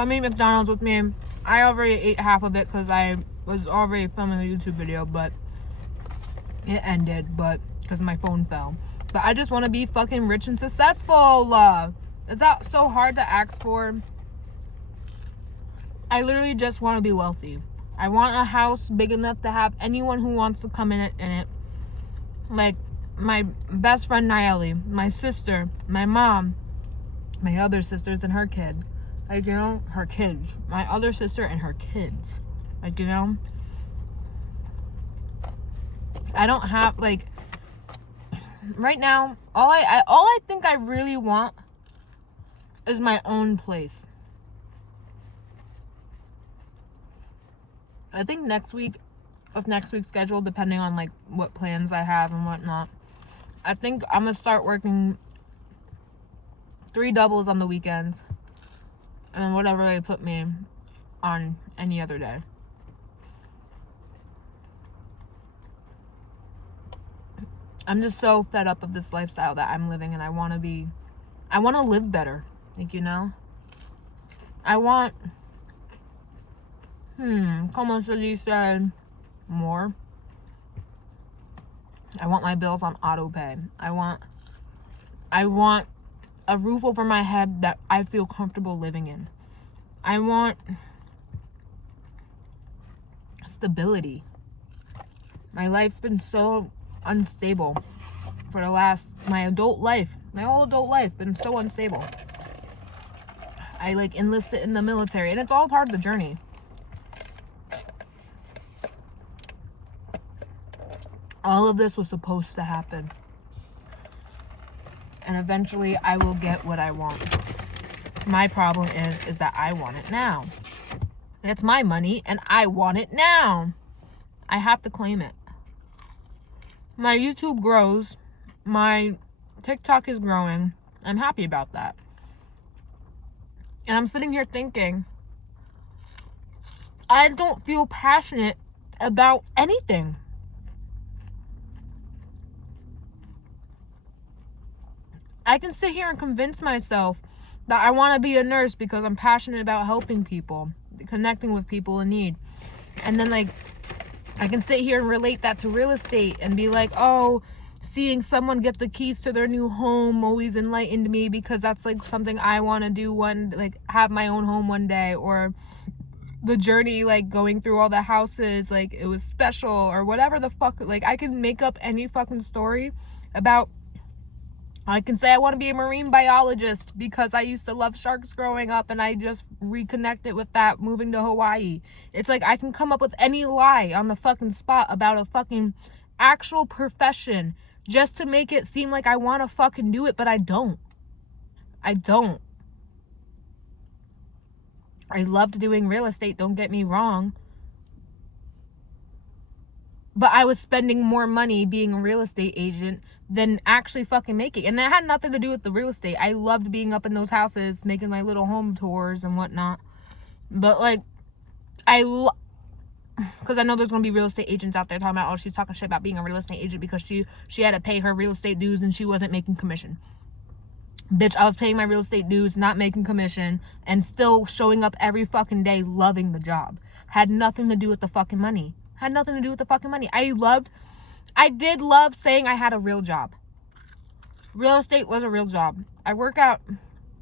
come eat McDonald's with me. I already ate half of it because I was already filming a YouTube video, but it ended, but because my phone fell. But I just want to be fucking rich and successful. Is that so hard to ask for? I literally just want to be wealthy. I want a house big enough to have anyone who wants to come in it. Like my best friend Nayeli, my sister, my mom, my other sisters and her kid. Like, you know, her kids. My other sister and her kids. Like, you know, I don't have, like, right now, all I think I really want is my own place. I think next week's schedule, depending on like what plans I have and whatnot, I think I'm gonna start working 3 doubles on the weekends, and then whatever they put me on any other day. I'm just so fed up of this lifestyle that I'm living, and I want to live better. Like, you know, I want, como se dice, more. I want my bills on auto pay. I want a roof over my head that I feel comfortable living in. I want stability. My life's been so unstable for my whole adult life been so unstable. I like enlisted in the military, and it's all part of the journey. All of this was supposed to happen. And eventually I will get what I want. My problem is that I want it now. It's my money and I want it now. I have to claim it. My YouTube grows. My TikTok is growing. I'm happy about that. And I'm sitting here thinking, I don't feel passionate about anything. I can sit here and convince myself that I want to be a nurse because I'm passionate about helping people, connecting with people in need. And then, like, I can sit here and relate that to real estate and be like, oh, seeing someone get the keys to their new home always enlightened me because that's like something I want to do have my own home one day. Or the journey, like going through all the houses, like it was special, or whatever the fuck. Like, I can make up any fucking story about, I can say I want to be a marine biologist because I used to love sharks growing up and I just reconnected with that moving to Hawaii. It's like I can come up with any lie on the fucking spot about a fucking actual profession just to make it seem like I want to fucking do it, but I don't. I loved doing real estate, don't get me wrong. But I was spending more money being a real estate agent than actually fucking making. And that had nothing to do with the real estate. I loved being up in those houses, making my little home tours and whatnot. But like, because I know there's going to be real estate agents out there talking about, oh, she's talking shit about being a real estate agent because she had to pay her real estate dues and she wasn't making commission. Bitch, I was paying my real estate dues, not making commission, and still showing up every fucking day loving the job. Had nothing to do with the fucking money. I did love saying I had a real job. Real estate was a real job. I work out.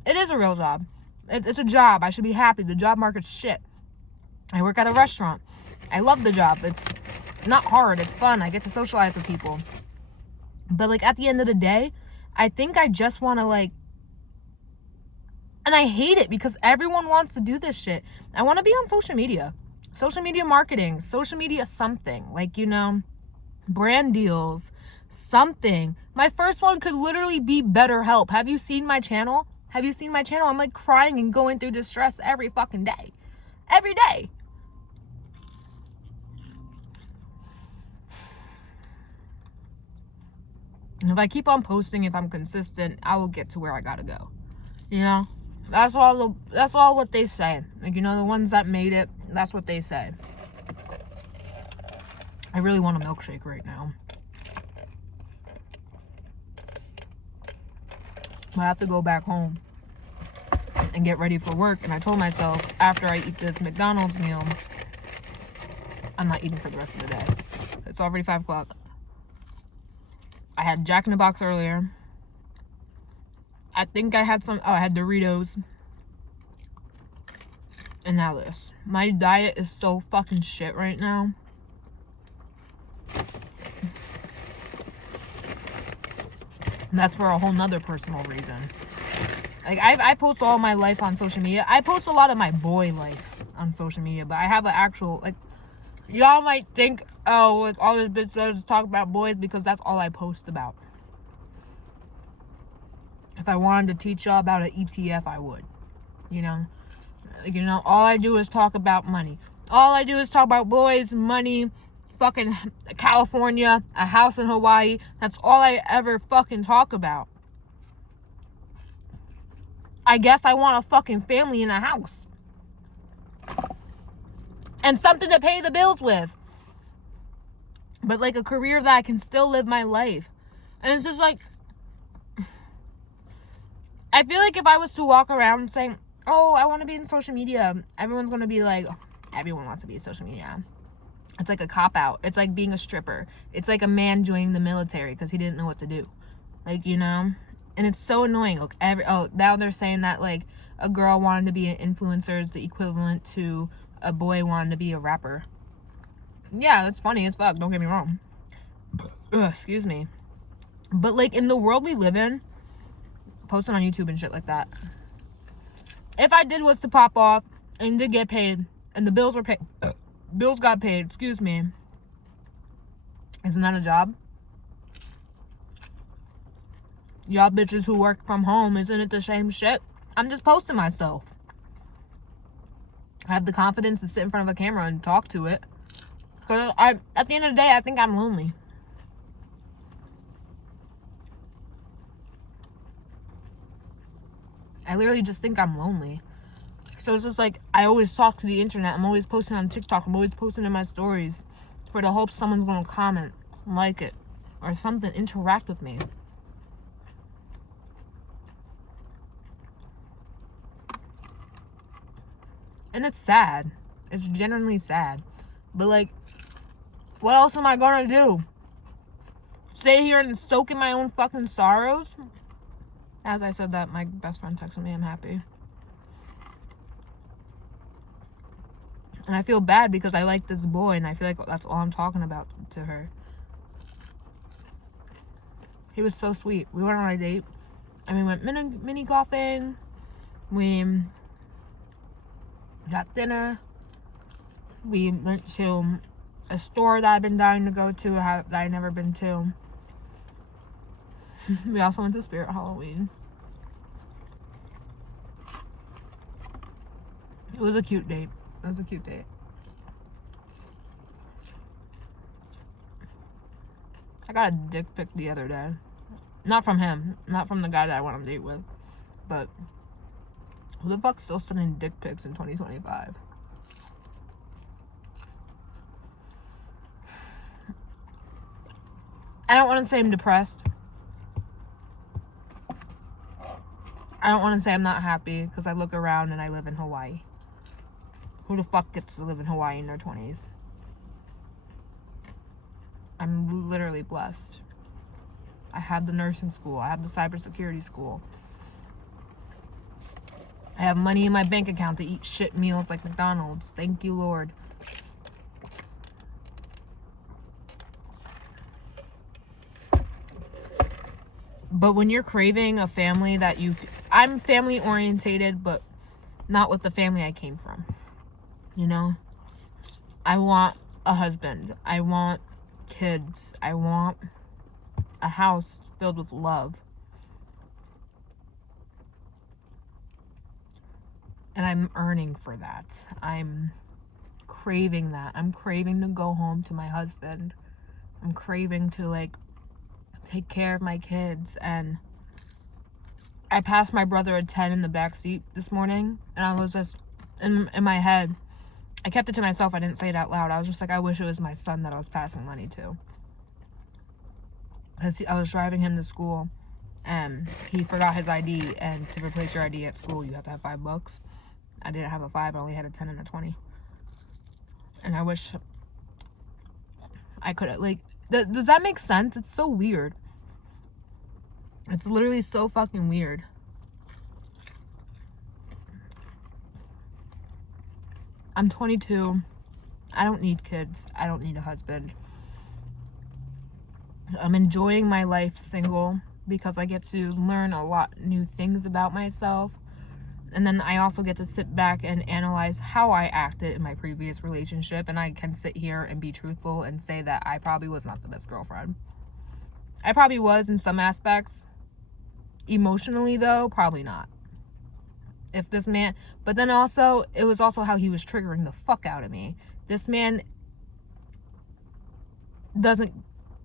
It is a real job. It's a job. I should be happy. The job market's shit. I work at a restaurant. I love the job. It's not hard. It's fun. I get to socialize with people. But like at the end of the day, I think I just want to like, and I hate it because everyone wants to do this shit. I want to be on social media marketing, social media something, like, you know, brand deals, something. My first one could literally be BetterHelp. Have you seen my channel? I'm like crying and going through distress every fucking day. Every day. And if I keep on posting, if I'm consistent, I will get to where I gotta go. You know? That's all what they say. Like, you know, the ones that made it, that's what they say. I really want a milkshake right now. I have to go back home and get ready for work. And I told myself, after I eat this McDonald's meal, I'm not eating for the rest of the day. It's already 5 o'clock. I had Jack in the Box earlier. I think I had I had Doritos. And now this. My diet is so fucking shit right now. And that's for a whole nother personal reason. Like, I post all my life on social media. I post a lot of my boy life on social media, but I have an actual, like, y'all might think, oh, like, all this bitch does is talk about boys because that's all I post about. If I wanted to teach y'all about an ETF, I would. You know? Like, you know, all I do is talk about money. All I do is talk about boys, money, fucking California, a house in Hawaii. That's all I ever fucking talk about. I guess I want a fucking family in a house. And something to pay the bills with. But like a career that I can still live my life. And it's just like, I feel like if I was to walk around saying, oh, I want to be in social media, everyone's going to be like, everyone wants to be in social media. It's like a cop-out. It's like being a stripper. It's like a man joining the military because he didn't know what to do. Like, you know? And it's so annoying. Look, now they're saying that, like, a girl wanting to be an influencer is the equivalent to a boy wanting to be a rapper. Yeah, that's funny as fuck. Don't get me wrong. Excuse me. But, like, in the world we live in, posting on YouTube and shit like that, if I did was to pop off and did get paid and the bills were paid, bills got paid, excuse me, isn't that a job? Y'all bitches who work from home, isn't it the same shit? I'm just posting myself. I have the confidence to sit in front of a camera and talk to it. Because at the end of the day, I think I'm lonely. I literally just think I'm lonely. So it's just like, I always talk to the internet. I'm always posting on TikTok. I'm always posting in my stories for the hope someone's going to comment, like it, or something, interact with me. And it's sad. It's genuinely sad. But, like, what else am I going to do? Sit here and soak in my own fucking sorrows? As I said that, my best friend texted me, I'm happy. And I feel bad because I like this boy and I feel like that's all I'm talking about to her. He was so sweet. We went on a date and we went mini golfing. We got dinner. We went to a store that I've been dying to go to that I've never been to. We also went to Spirit Halloween. It was a cute date. It was a cute date. I got a dick pic the other day. Not from him. Not from the guy that I went on a date with. But who the fuck's still sending dick pics in 2025? I don't want to say I'm depressed. I don't want to say I'm not happy because I look around and I live in Hawaii. Who the fuck gets to live in Hawaii in their 20s? I'm literally blessed. I had the nursing school. I have the cybersecurity school. I have money in my bank account to eat shit meals like McDonald's. Thank you, Lord. But when you're craving a family that I'm family orientated, but not with the family I came from. You know? I want a husband. I want kids. I want a house filled with love. And I'm earning for that. I'm craving that. I'm craving to go home to my husband. I'm craving to, like, take care of my kids. And I passed my brother a 10 in the back seat this morning, and I was just in my head, I kept it to myself. I didn't say it out loud. I was just like, I wish it was my son that I was passing money to, because I was driving him to school he forgot his ID, and to replace your ID at school, you have to have $5. I didn't have a 5, I only had a 10 and a 20. And I wish I could have, like, does that make sense? It's so weird. It's literally so fucking weird. I'm 22. I don't need kids. I don't need a husband. I'm enjoying my life single because I get to learn a lot new things about myself. And then I also get to sit back and analyze how I acted in my previous relationship. And I can sit here and be truthful and say that I probably was not the best girlfriend. I probably was in some aspects. Emotionally, though, probably not. If this man... But then also, it was also how he was triggering the fuck out of me. This man doesn't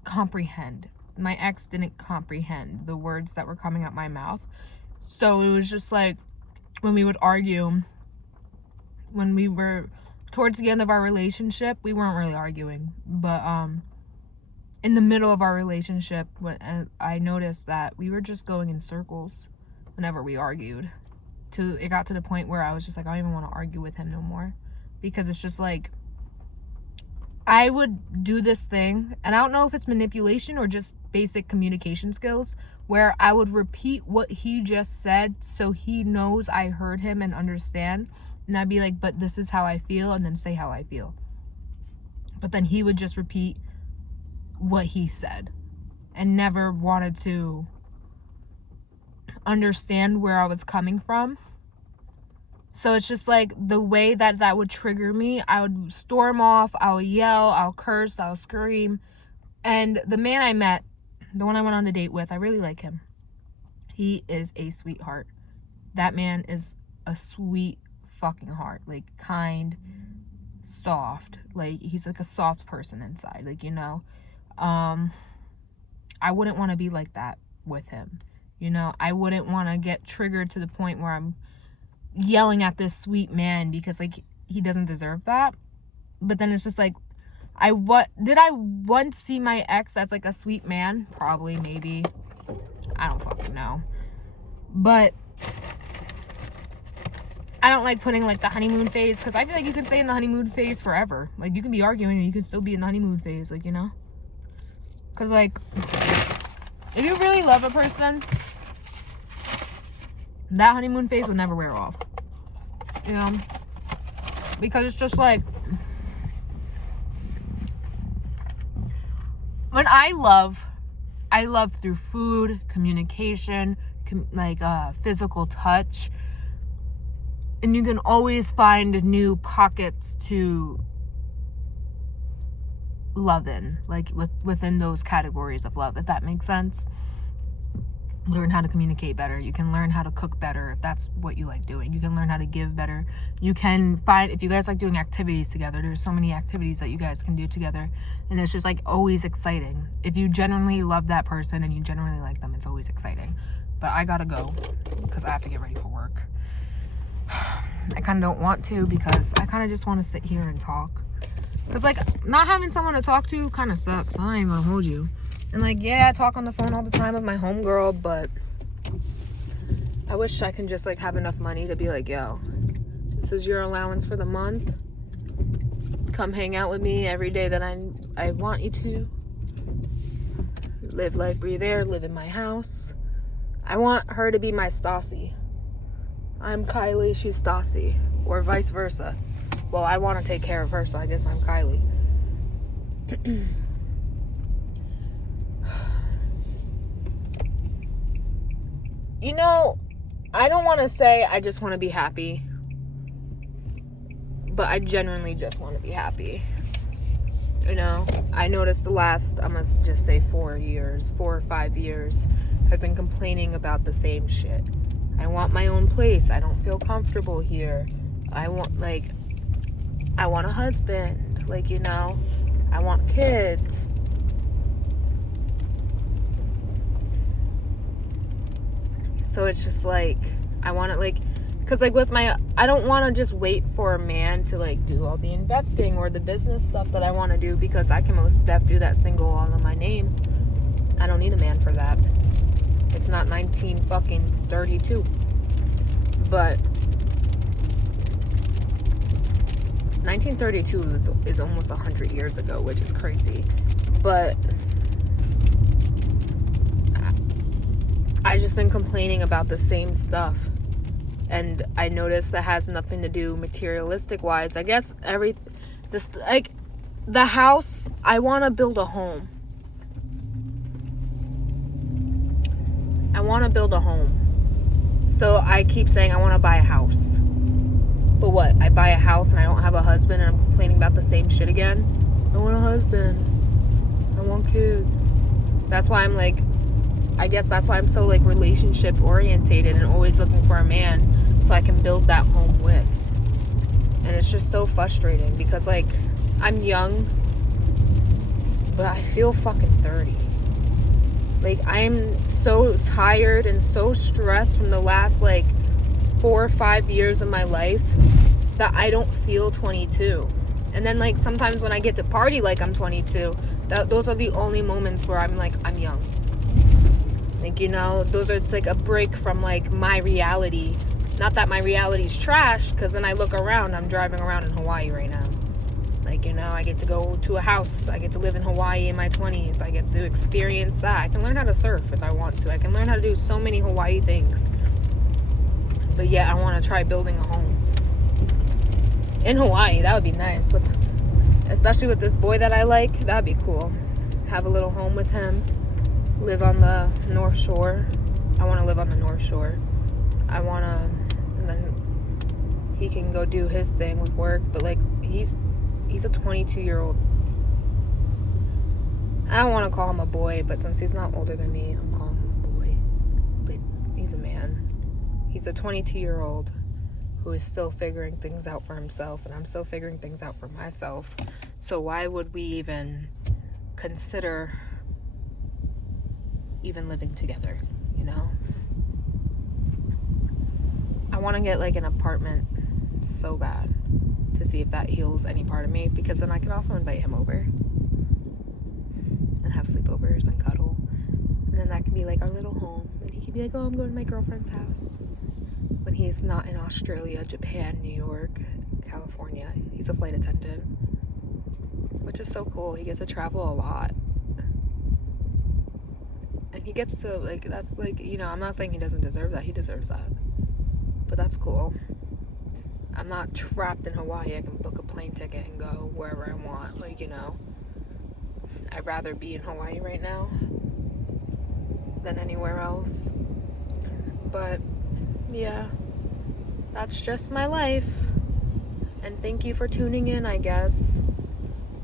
comprehend. My ex didn't comprehend the words that were coming out my mouth. So it was just like, when we would argue, when we were towards the end of our relationship, we weren't really arguing, but in the middle of our relationship, when I noticed that we were just going in circles whenever we argued. It got to the point where I was just like, I don't even want to argue with him no more, because it's just like, I would do this thing, and I don't know if it's manipulation or just basic communication skills, where I would repeat what he just said so he knows I heard him and understand. And I'd be like, but this is how I feel, and then say how I feel. But then he would just repeat what he said and never wanted to understand where I was coming from. So it's just like the way that would trigger me, I would storm off, I would yell, I'll curse, I'll scream. And the man I met, the one I went on a date with, I really like him. He is a sweetheart. That man is a sweet fucking heart. Like, kind, soft. Like, he's like a soft person inside. Like, you know. I wouldn't want to be like that with him. You know, I wouldn't want to get triggered to the point where I'm yelling at this sweet man because, like, he doesn't deserve that. But then it's just like, did I once see my ex as like a sweet man? Probably, maybe. I don't fucking know. But I don't like putting like the honeymoon phase, because I feel like you can stay in the honeymoon phase forever. Like, you can be arguing and you can still be in the honeymoon phase, like, you know? Because, like, if you really love a person, that honeymoon phase will never wear off. You know? Because it's just like, when I love through food, communication, physical touch. And you can always find new pockets to love in, like within those categories of love, if that makes sense. Learn how to communicate better. You can learn how to cook better if that's what you like doing. You can learn how to give better. You can find, if you guys like doing activities together, there's so many activities that you guys can do together, and it's just like always exciting. If you genuinely love that person and you genuinely like them, it's always exciting. But I gotta go because I have to get ready for work. I kind of don't want to, because I kind of just want to sit here and talk. Because, like, not having someone to talk to kind of sucks. I ain't gonna hold you. And, like, yeah, I talk on the phone all the time with my homegirl, but I wish I can just, like, have enough money to be like, yo, this is your allowance for the month. Come hang out with me every day that I want you to. Live life, breathe air, live in my house. I want her to be my Stassi. I'm Kylie, she's Stassi, or vice versa. Well, I want to take care of her, so I guess I'm Kylie. You know, I don't want to say I just want to be happy, but I genuinely just want to be happy. You know, I noticed the last, I'm going to just say 4 or 5 years, I've been complaining about the same shit. I want my own place. I don't feel comfortable here. I want a husband. Like, you know, I want kids. So it's just like, I want to, like, because, like, I don't want to just wait for a man to, like, do all the investing or the business stuff that I want to do, because I can most def do that single all in my name. I don't need a man for that. It's not 1932. But 1932 is almost 100 years ago, which is crazy. But I've just been complaining about the same stuff. And I noticed that has nothing to do materialistic wise. I guess the house, I want to build a home. I want to build a home. So I keep saying I want to buy a house. But what? I buy a house and I don't have a husband and I'm complaining about the same shit again? I want a husband. I want kids. That's why I'm like, I guess that's why I'm so like relationship orientated and always looking for a man so I can build that home with. And it's just so frustrating because like I'm young, but I feel fucking 30. Like I'm so tired and so stressed from the last like 4 or 5 years of my life that I don't feel 22. And then like sometimes when I get to party like I'm 22, those are the only moments where I'm like I'm young. Like, you know, it's like a break from like my reality. Not that my reality's trash, because then I look around, I'm driving around in Hawaii right now. Like, you know, I get to go to a house. I get to live in Hawaii in my 20s. I get to experience that. I can learn how to surf if I want to. I can learn how to do so many Hawaii things. But yeah, I want to try building a home in Hawaii. That would be nice, especially with this boy that I like. That'd be cool. Have a little home with him. Live on the North Shore. I want to live on the North Shore. And then he can go do his thing with work. But like he's a 22-year-old. I don't want to call him a boy, but since he's not older than me, I'm calling him a boy. But he's a man. He's a 22-year-old who is still figuring things out for himself, and I'm still figuring things out for myself. So why would we even consider even living together, you know? I want to get like an apartment so bad to see if that heals any part of me, because then I can also invite him over and have sleepovers and cuddle, and then that can be like our little home, and he can be like, oh, I'm going to my girlfriend's house when he's not in Australia, Japan, New York, California. He's a flight attendant, which is so cool. He gets to travel a lot. And he gets to, like, that's, like, you know, I'm not saying he doesn't deserve that. He deserves that. But that's cool. I'm not trapped in Hawaii. I can book a plane ticket and go wherever I want. Like, you know, I'd rather be in Hawaii right now than anywhere else. But, yeah, that's just my life. And thank you for tuning in, I guess.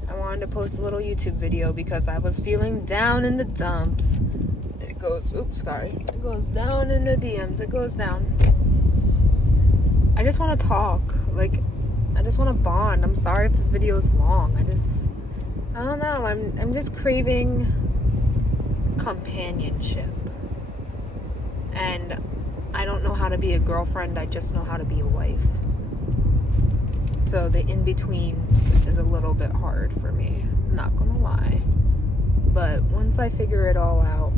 I wanted to post a little YouTube video because I was feeling down in the dumps. It goes down in the DMs. It goes down. I just want to talk. Like, I just want to bond. I'm sorry if this video is long. I don't know. I'm just craving companionship. And I don't know how to be a girlfriend. I just know how to be a wife. So the in-betweens is a little bit hard for me. Not gonna lie. But once I figure it all out,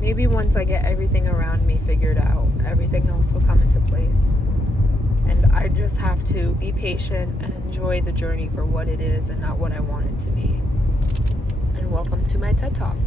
maybe once I get everything around me figured out, everything else will come into place. And I just have to be patient and enjoy the journey for what it is and not what I want it to be. And welcome to my TED Talk.